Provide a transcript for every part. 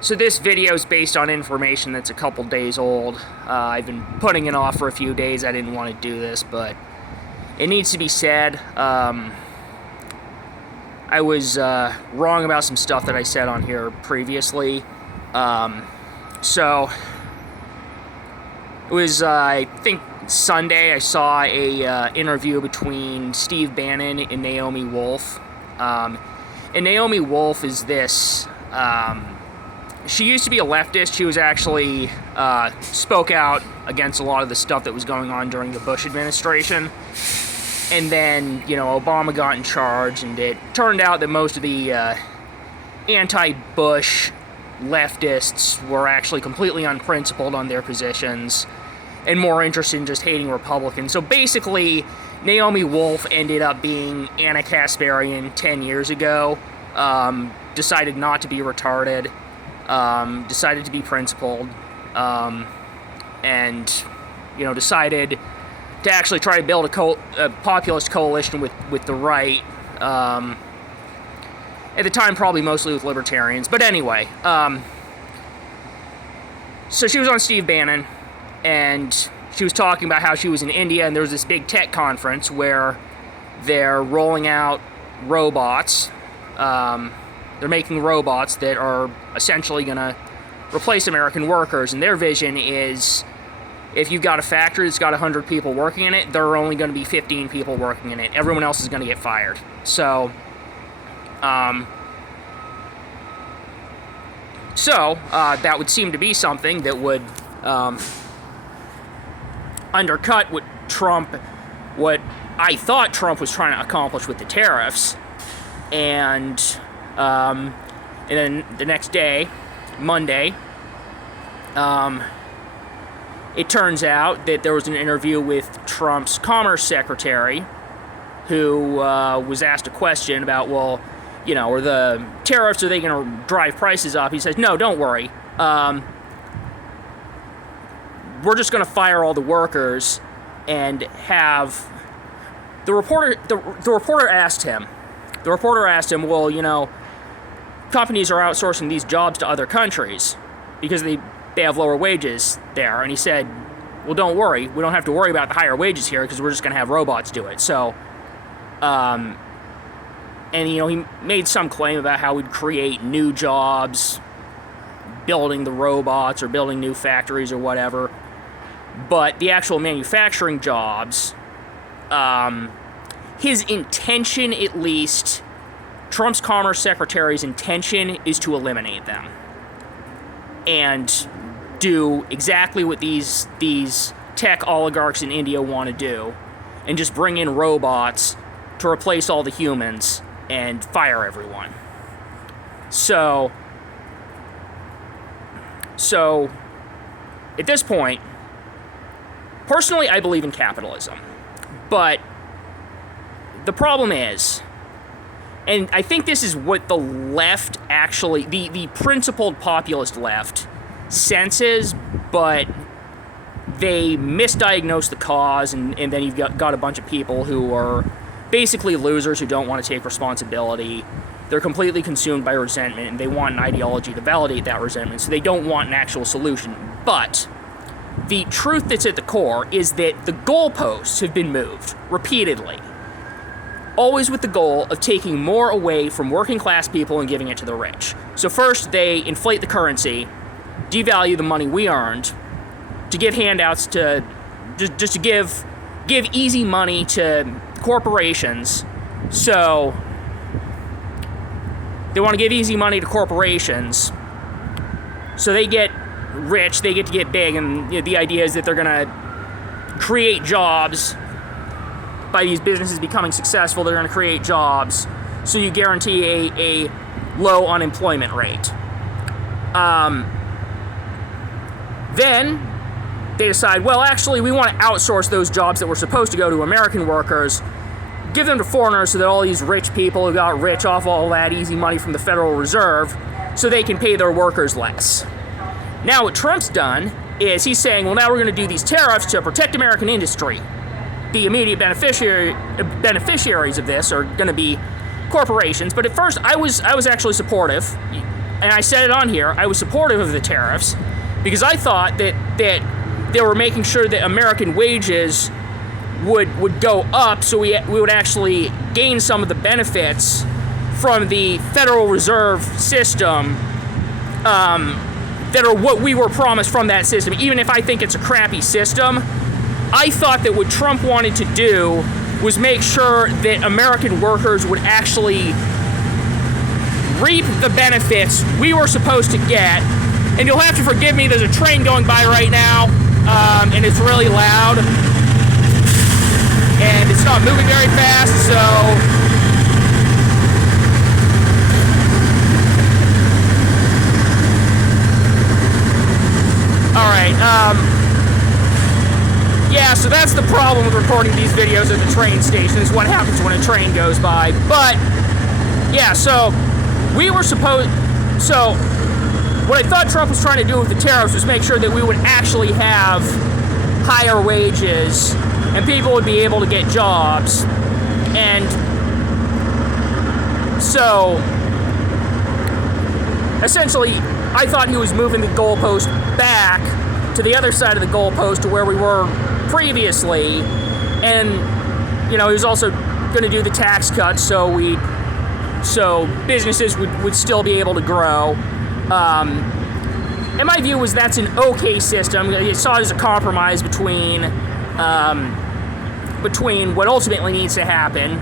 So this video is based on information that's a couple days old. I've been putting it off for a few days. I didn't want to do this, but it needs to be said. I was wrong about some stuff that I said on here previously. So it was, I think, Sunday. I saw a interview between Steve Bannon and Naomi Wolf. And Naomi Wolf is this. She used to be a leftist. She was actually spoke out against a lot of the stuff that was going on during the Bush administration. And then, Obama got in charge, and it turned out that most of the anti-Bush leftists were actually completely unprincipled on their positions and more interested in just hating Republicans. So basically, Naomi Wolf ended up being Anna Kasparian 10 years ago, decided not to be retarded, decided to be principled, and, decided to actually try to build a populist coalition with the right. At the time, probably mostly with libertarians. But anyway, so she was on Steve Bannon, and she was talking about how she was in India, and there was this big tech conference where they're rolling out robots. They're making robots that are essentially going to replace American workers, and their vision is, if you've got a factory that's got 100 people working in it, there are only going to be 15 people working in it. Everyone else is going to get fired. So, that would seem to be something that would undercut what I thought Trump was trying to accomplish with the tariffs. And then the next day, Monday, it turns out that there was an interview with Trump's Commerce Secretary, who was asked a question about, are the tariffs, are they going to drive prices up? He says, no, don't worry. We're just going to fire all the workers and have... The reporter asked him, well, companies are outsourcing these jobs to other countries because they have lower wages there. And he said, well, don't worry. We don't have to worry about the higher wages here because we're just going to have robots do it. So, and, he made some claim about how we'd create new jobs building the robots or building new factories or whatever. But the actual manufacturing jobs, his intention, at least, Trump's Commerce Secretary's intention is to eliminate them and do exactly what these tech oligarchs in India want to do, and just bring in robots to replace all the humans and fire everyone. So at this point, personally, I believe in capitalism. But the problem is, and I think this is what the left actually, the principled populist left, senses, but they misdiagnose the cause, and then you've got a bunch of people who are basically losers who don't want to take responsibility. They're completely consumed by resentment, and they want an ideology to validate that resentment, so they don't want an actual solution. But the truth that's at the core is that the goalposts have been moved repeatedly, always with the goal of taking more away from working class people and giving it to the rich. So first, they inflate the currency, devalue the money we earned, to give handouts to, just to give easy money to corporations. So they want to give easy money to corporations, so they get rich, they get to get big, and the idea is that they're going to create jobs. By these businesses becoming successful, they're going to create jobs, so you guarantee a low unemployment rate. Then they decide, well, actually, we want to outsource those jobs that were supposed to go to American workers, give them to foreigners so that all these rich people who got rich off all that easy money from the Federal Reserve, so they can pay their workers less. Now what Trump's done is he's saying, well, now we're going to do these tariffs to protect American industry. The immediate beneficiaries of this are going to be corporations. But at first, I was actually supportive. and I said it on here, I was supportive of the tariffs because I thought that they were making sure that American wages would go up, so we would actually gain some of the benefits from the Federal Reserve system that are what we were promised from that system. Even if I think it's a crappy system, I thought that what Trump wanted to do was make sure that American workers would actually reap the benefits we were supposed to get. And you'll have to forgive me, there's a train going by right now, and it's really loud. And it's not moving very fast, so... Alright, yeah, so that's the problem with recording these videos at the train station, is what happens when a train goes by. But, yeah, so, we were supposed... So, what I thought Trump was trying to do with the tariffs was make sure that we would actually have higher wages and people would be able to get jobs. And so, essentially, I thought he was moving the goalpost back to the other side of the goalpost to where we were previously. And, you know, he was also going to do the tax cuts so businesses would still be able to grow. And my view was that's an okay system. I saw it as a compromise between what ultimately needs to happen.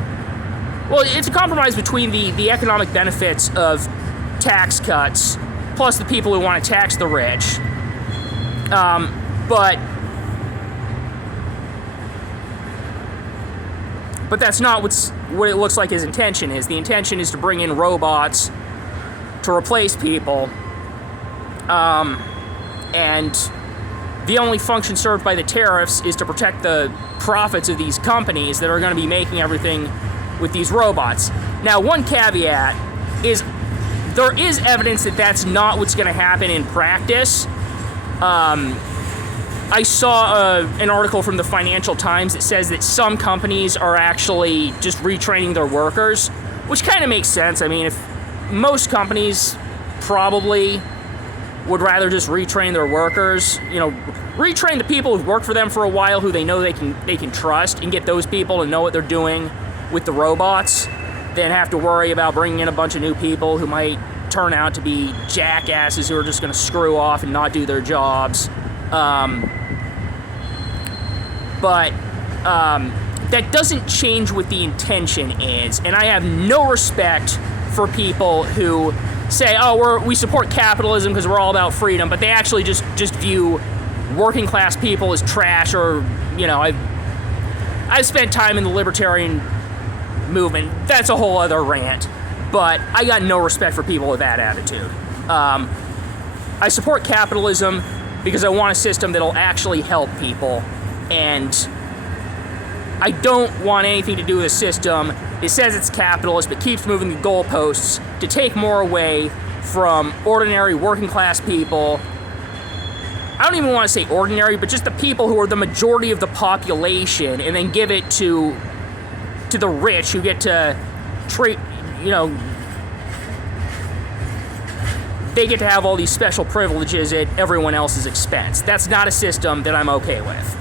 Well, it's a compromise between the economic benefits of tax cuts plus the people who want to tax the rich. But that's not what it looks like his intention is. The intention is to bring in robots to replace people. And the only function served by the tariffs is to protect the profits of these companies that are going to be making everything with these robots. Now, one caveat is there is evidence that that's not what's going to happen in practice. I saw an article from the Financial Times that says that some companies are actually just retraining their workers, which kind of makes sense. I mean, if most companies probably would rather just retrain their workers, you know, retrain the people who've worked for them for a while, who they know they can trust, and get those people to know what they're doing with the robots, than have to worry about bringing in a bunch of new people who might turn out to be jackasses who are just going to screw off and not do their jobs. But that doesn't change what the intention is, and I have no respect for people who say, oh, we support capitalism because we're all about freedom, but they actually just view working class people as trash. Or, you know, I've spent time in the libertarian movement. That's a whole other rant, but I got no respect for people with that attitude. I support capitalism because I want a system that'll actually help people, and I don't want anything to do with a system that says it's capitalist but keeps moving the goalposts to take more away from ordinary working class people. I don't even want to say ordinary, but just the people who are the majority of the population, and then give it to the rich who get to treat, you know, they get to have all these special privileges at everyone else's expense. That's not a system that I'm okay with.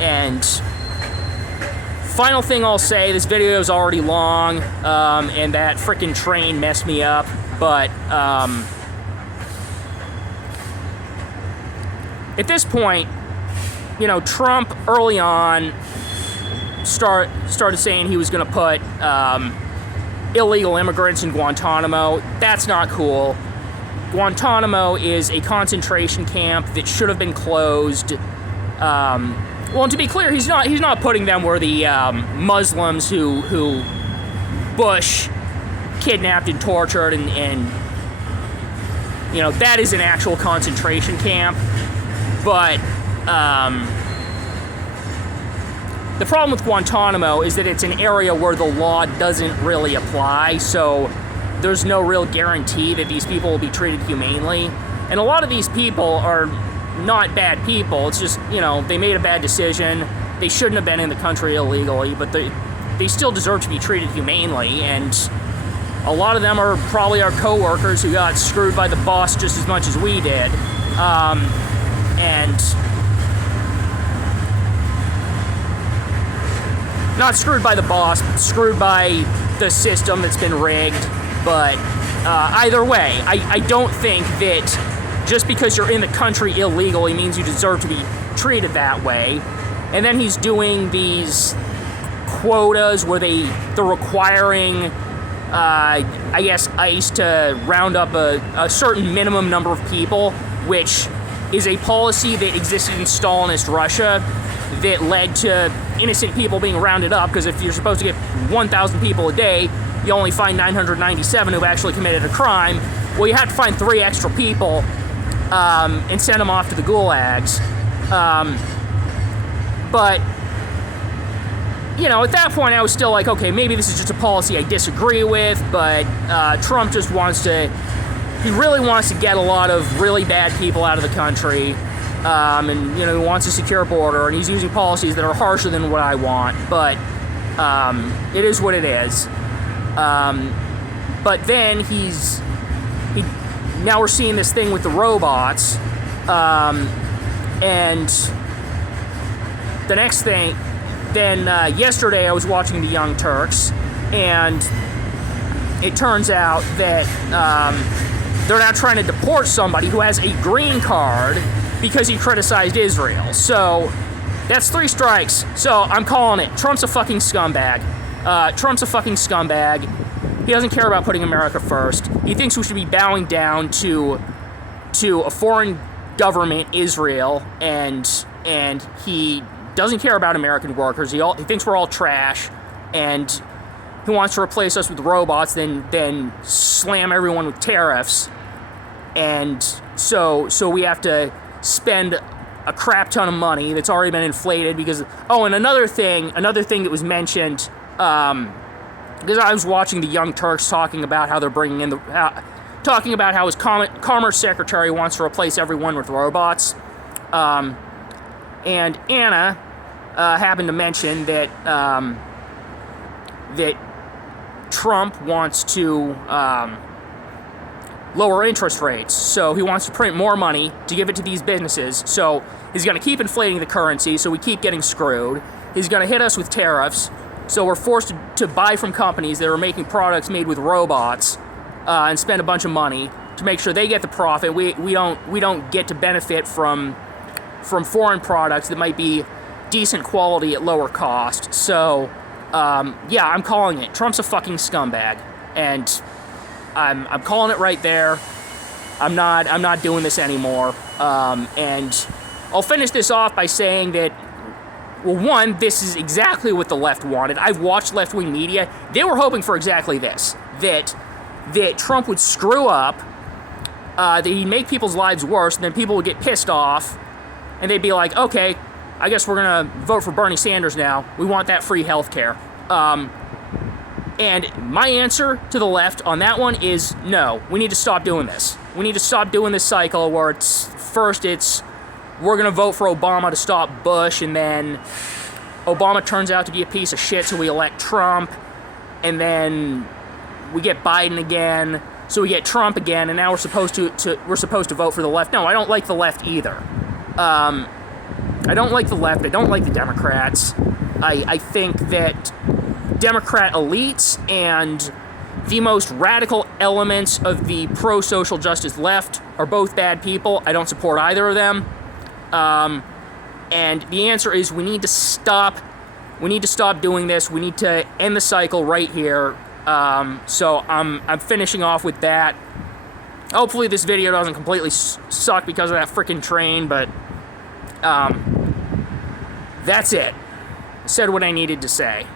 And final thing I'll say, this video is already long, and that frickin' train messed me up, but at this point, you know, Trump early on started saying he was going to put illegal immigrants in Guantanamo. That's not cool. Guantanamo is a concentration camp that should have been closed. Well, and to be clear, he's not putting them where the Muslims who Bush kidnapped and tortured, and you know, that is an actual concentration camp. But the problem with Guantanamo is that it's an area where the law doesn't really apply, so there's no real guarantee that these people will be treated humanely. And a lot of these people are not bad people. It's just, you know, they made a bad decision. They shouldn't have been in the country illegally, but they still deserve to be treated humanely. And A lot of them are probably our co-workers who got screwed by the boss just as much as we did. And not screwed by the boss, but screwed by the system that's been rigged. But either way, I don't think that just because you're in the country illegally means you deserve to be treated that way. And then he's doing these quotas where they're requiring, I guess, ICE to round up a certain minimum number of people, which is a policy that existed in Stalinist Russia that led to innocent people being rounded up, because if you're supposed to get 1,000 people a day, you only find 997 who've actually committed a crime. Well, you have to find 3 extra people and send them off to the gulags. But, you know, at that point I was still like, okay, maybe this is just a policy I disagree with, but Trump just he really wants to get a lot of really bad people out of the country, and, you know, he wants a secure border, and he's using policies that are harsher than what I want, but it is what it is. But then now we're seeing this thing with the robots, and the next thing, then yesterday I was watching the Young Turks, and it turns out that they're now trying to deport somebody who has a green card because he criticized Israel. So that's 3 strikes. So I'm calling it. Trump's a fucking scumbag. Trump's a fucking scumbag. He doesn't care about putting America first. He thinks we should be bowing down to a foreign government, Israel, and he doesn't care about American workers. He thinks we're all trash, and he wants to replace us with robots, then slam everyone with tariffs. And so we have to spend a crap ton of money that's already been inflated because... Oh, and another thing that was mentioned, because I was watching the Young Turks talking about how they're bringing in talking about how his Commerce Secretary wants to replace everyone with robots. And Anna happened to mention that that Trump wants to lower interest rates. So he wants to print more money to give it to these businesses. So he's going to keep inflating the currency, so we keep getting screwed. He's going to hit us with tariffs, so we're forced to buy from companies that are making products made with robots and spend a bunch of money to make sure they get the profit. We don't get to benefit from foreign products that might be decent quality at lower cost. So yeah, I'm calling it. Trump's a fucking scumbag, and I'm calling it right there. I'm not doing this anymore. And I'll finish this off by saying that, well, one, this is exactly what the left wanted. I've watched left-wing media. They were hoping for exactly this, that Trump would screw up, that he'd make people's lives worse, and then people would get pissed off, and they'd be like, okay, I guess we're going to vote for Bernie Sanders now. We want that free health care. And my answer to the left on that one is no. We need to stop doing this. We need to stop doing this cycle where we're going to vote for Obama to stop Bush, and then Obama turns out to be a piece of shit, so we elect Trump, and then we get Biden again, so we get Trump again, and now we're supposed to vote for the left. No, I don't like the left either. I don't like the left. I don't like the Democrats. I think that Democrat elites and the most radical elements of the pro-social justice left are both bad people. I don't support either of them. And the answer is we need to stop doing this. We need to end the cycle right here. So I'm finishing off with that. Hopefully this video doesn't completely suck because of that freaking train, but that's it. I said what I needed to say.